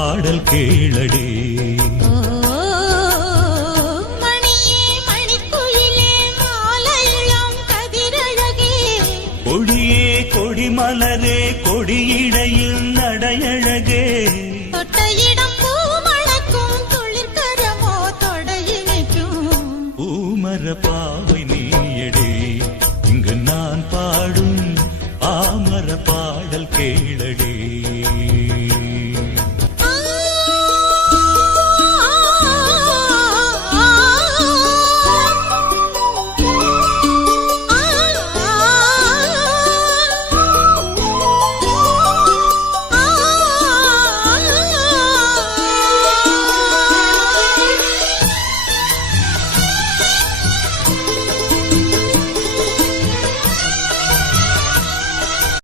பாடல் கேளடி. கொடியே கொடிமலரே கொடியிடையில் நடையழகே, தொட்டையிடம் பூமணக்கும் துளிர்கரமோ தொடையினைக்கும். பூமர பாவை நீயடே, இங்கு நான் பாடும் பாமர பாடல் கேளடி.